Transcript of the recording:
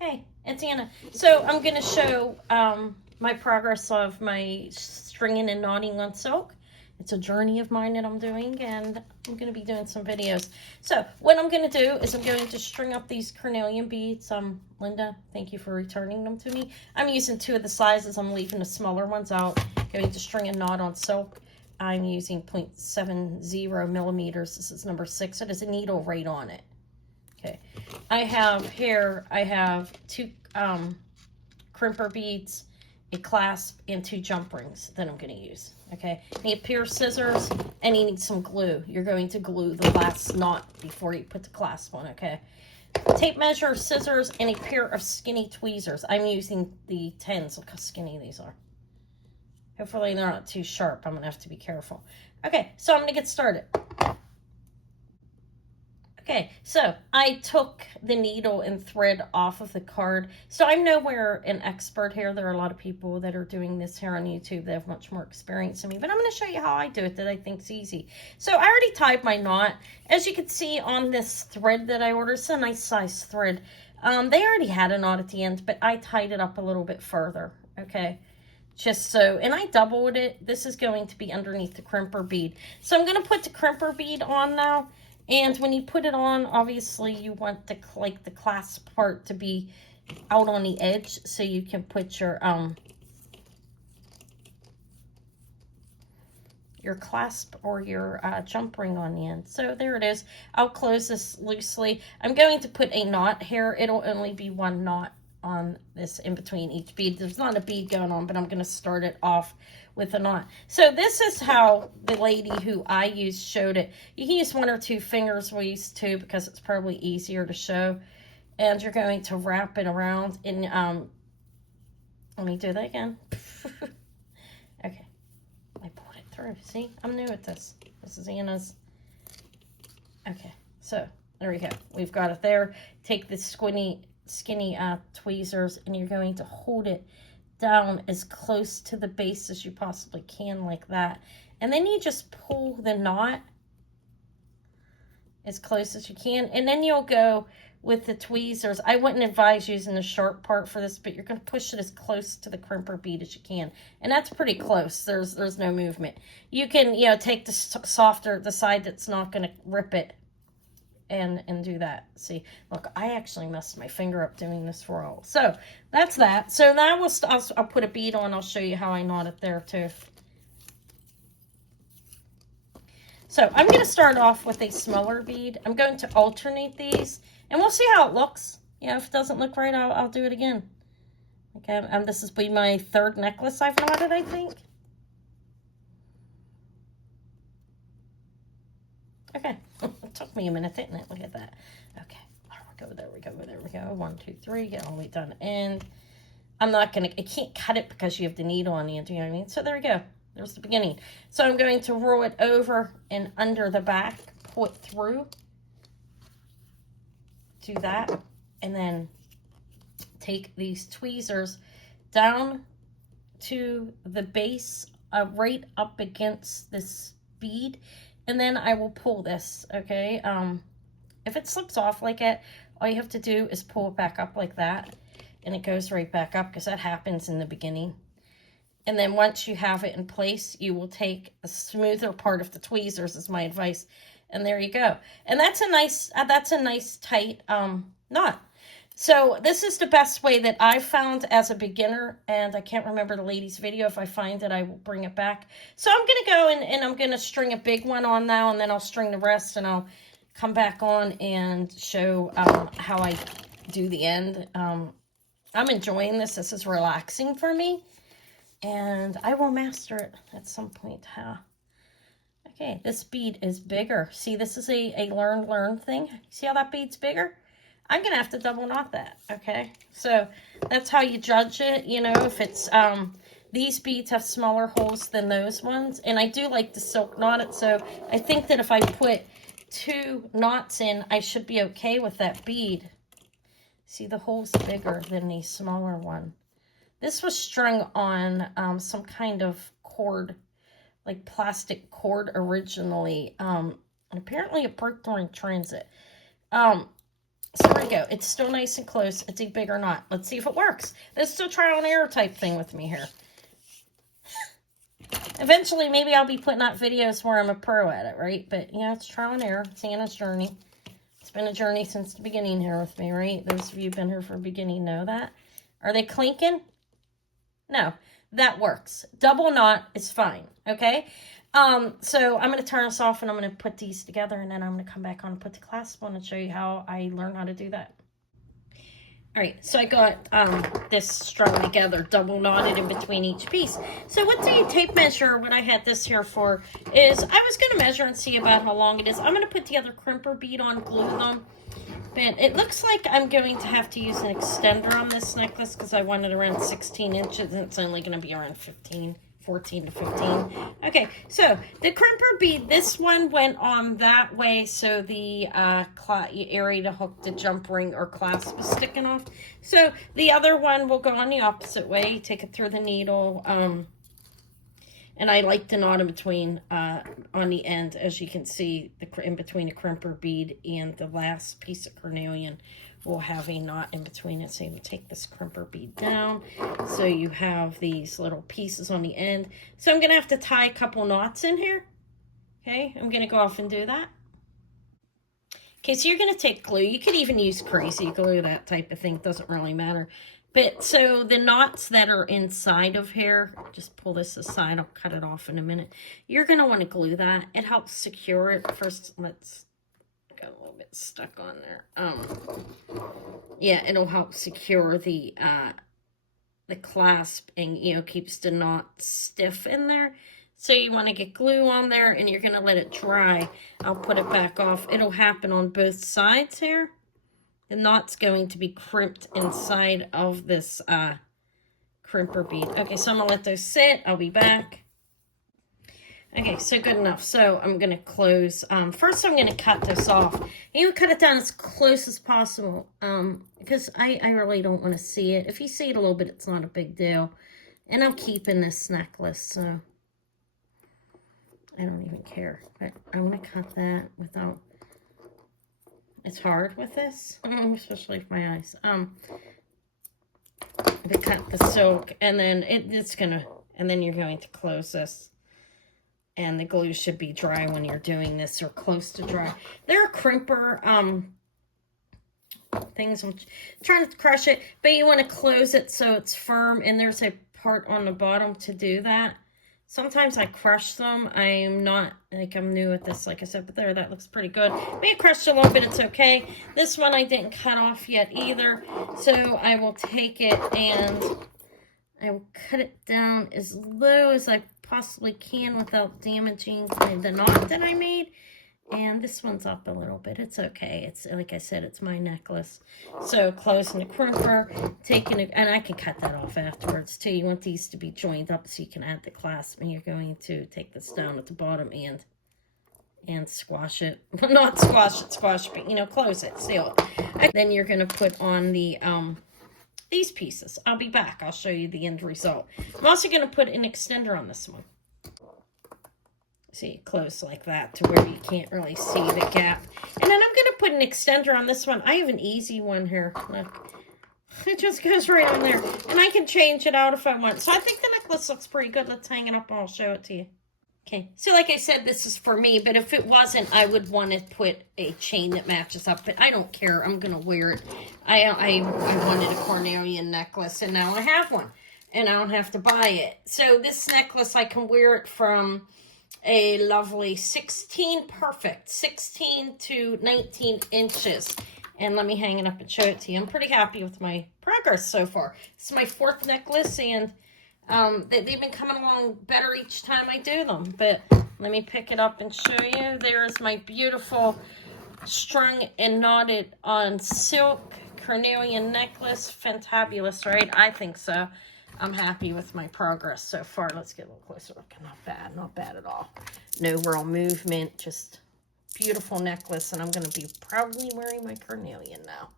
Hey, it's Anna. So I'm going to show my progress of my stringing and knotting on silk. It's a journey of mine that I'm doing, and I'm going to be doing some videos. So what I'm going to do is I'm going to string up these Carnelian beads. Linda, thank you for returning them to me. I'm using 2 of the sizes. I'm leaving the smaller ones out. Going to string a knot on silk. I'm using 0.70 millimeters. This is number 6. It has a needle right on it. Okay, I have 2 crimper beads, a clasp, and 2 jump rings that I'm going to use. Okay, you need a pair of scissors, and you need some glue. You're going to glue the last knot before you put the clasp on, okay? Tape measure, scissors, and a pair of skinny tweezers. I'm using the 10s. Look how skinny these are. Hopefully they're not too sharp. I'm going to have to be careful. Okay, so I'm going to get started. Okay, so I took the needle and thread off of the card. So I'm nowhere an expert here. There are a lot of people that are doing this here on YouTube that have much more experience than me. But I'm going to show you how I do it that I think is easy. So I already tied my knot. As you can see on this thread that I ordered, it's a nice size thread. They already had a knot at the end, but I tied it up a little bit further, okay? Just so, and I doubled it. This is going to be underneath the crimper bead. So I'm going to put the crimper bead on now. And when you put it on, obviously you want the clasp part to be out on the edge so you can put your clasp or your jump ring on the end. So there it is. I'll close this loosely. I'm going to put a knot here. It'll only be 1 knot on this in between each bead. There's not a bead going on, but I'm going to start it off with a knot. So this is how the lady who I used showed it. You can use 1 or 2 fingers. We use 2 because it's probably easier to show. And you're going to wrap it around and let me do that again. Okay, I pulled it through. See, I'm new at this. This is Anna's. Okay, so there we go. We've got it there. Take this skinny tweezers, and you're going to hold it down as close to the base as you possibly can, like that. And then you just pull the knot as close as you can, and then you'll go with the tweezers. I wouldn't advise using the sharp part for this, but you're going to push it as close to the crimper bead as you can, and that's pretty close. There's no movement. You can, you know, take the softer, the side that's not going to rip it, and do that. See, look, I actually messed my finger up doing this roll. So that's that. So now I'll put a bead on. I'll show you how I knot it there too. So I'm going to start off with a smaller bead. I'm going to alternate these, and we'll see how it looks. You know, if it doesn't look right, I'll do it again. Okay, this has been my 3rd necklace I've knotted, I think. Okay, it took me a minute, didn't it? Look at that. Okay, there we go. 1, 2, 3, get all the way done. And I can't cut it because you have the needle on the end, you know what I mean? So there we go. There's the beginning. So I'm going to roll it over and under the back, pull it through. Do that. And then take these tweezers down to the base, right up against this bead. And then I will pull this, okay? If it slips off like it, all you have to do is pull it back up like that. And it goes right back up because that happens in the beginning. And then once you have it in place, you will take a smoother part of the tweezers, is my advice. And there you go. And that's a nice tight knot. So this is the best way that I've found as a beginner, and I can't remember the lady's video. If I find it, I will bring it back. So I'm going to go and I'm going to string a big one on now, and then I'll string the rest, and I'll come back on and show how I do the end. I'm enjoying this. This is relaxing for me, and I will master it at some point. Okay, this bead is bigger. See, this is a learn thing. See how that bead's bigger? I'm going to have to double knot that, okay? So that's how you judge it, you know, if it's, these beads have smaller holes than those ones. And I do like the silk knotted, so I think that if I put 2 knots in, I should be okay with that bead. See, the hole's bigger than the smaller one. This was strung on some kind of cord, like plastic cord originally. And apparently it broke during transit. So there we go. It's still nice and close. It's a bigger knot. Let's see if it works. This is a trial and error type thing with me here. Eventually, maybe I'll be putting out videos where I'm a pro at it, right? But, you know, it's trial and error. It's Anna's journey. It's been a journey since the beginning here with me, right? Those of you who've been here for the beginning know that. Are they clinking? No, that works. Double knot is fine, okay? So I'm going to turn this off and I'm going to put these together and then I'm going to come back on and put the clasp on and show you how I learned how to do that. All right, so I got this strung together, double knotted in between each piece. So with the tape measure, what I had this here for is I was going to measure and see about how long it is. I'm going to put the other crimper bead on, glue them. But it looks like I'm going to have to use an extender on this necklace because I want it around 16 inches and it's only going to be around 14 to 15. Okay, so the crimper bead, this one went on that way so the area to hook the jump ring or clasp is sticking off. So the other one will go on the opposite way, take it through the needle, and I like to knot in between, on the end, as you can see, in between the crimper bead and the last piece of carnelian will have a knot in between it. So you take this crimper bead down, so you have these little pieces on the end. So I'm going to have to tie a couple knots in here. Okay, I'm going to go off and do that. Okay, so you're going to take glue. You could even use crazy glue, that type of thing. It doesn't really matter. But so the knots that are inside of here, just pull this aside. I'll cut it off in a minute. You're going to want to glue that. It helps secure it. First, let's got a little bit stuck on there. Yeah, it'll help secure the clasp and, you know, keeps the knot stiff in there. So you want to get glue on there and you're going to let it dry. I'll put it back off. It'll happen on both sides here. The knot's going to be crimped inside of this crimper bead. Okay, so I'm going to let those sit. I'll be back. Okay, so good enough. So I'm going to close. First, I'm going to cut this off. You cut it down as close as possible because I really don't want to see it. If you see it a little bit, it's not a big deal. And I'm keeping this necklace, so I don't even care. But I'm going to cut that without... It's hard with this, especially with my eyes. To cut the silk, and then then you're going to close this. And the glue should be dry when you're doing this, or close to dry. There are crimper things. I'm trying to crush it, but you want to close it so it's firm, and there's a part on the bottom to do that. Sometimes I crush them. I'm not, like, I'm new at this, like I said, but there, that looks pretty good. Maybe crushed a little bit, it's okay. This one I didn't cut off yet either, so I will take it and I will cut it down as low as I possibly can without damaging the knot that I made. And this one's up a little bit. It's okay. It's, like I said, it's my necklace. So closing the crimper, taking it, and I can cut that off afterwards too. You want these to be joined up so you can add the clasp, and you're going to take this down at the bottom and squash it. Not squash it, squash it, but, you know, close it, seal it. Then you're going to put on the, these pieces. I'll be back. I'll show you the end result. I'm also going to put an extender on this one. See, close like that to where you can't really see the gap. And then I'm going to put an extender on this one. I have an easy one here. Look. It just goes right on there. And I can change it out if I want. So I think the necklace looks pretty good. Let's hang it up and I'll show it to you. Okay. So like I said, this is for me. But if it wasn't, I would want to put a chain that matches up. But I don't care. I'm going to wear it. I wanted a Carnelian necklace. And now I have one. And I don't have to buy it. So this necklace, I can wear it from... a lovely 16 to 19 inches. And let me hang it up and show it to you. I'm pretty happy with my progress so far. It's my 4th necklace, and they've been coming along better each time I do them. But let me pick it up and show you. There's my beautiful strung and knotted on silk carnelian necklace. Fantabulous, right? I think so. I'm happy with my progress so far. Let's get a little closer look. Not bad at all. No real movement, just beautiful necklace. And I'm going to be proudly wearing my carnelian now.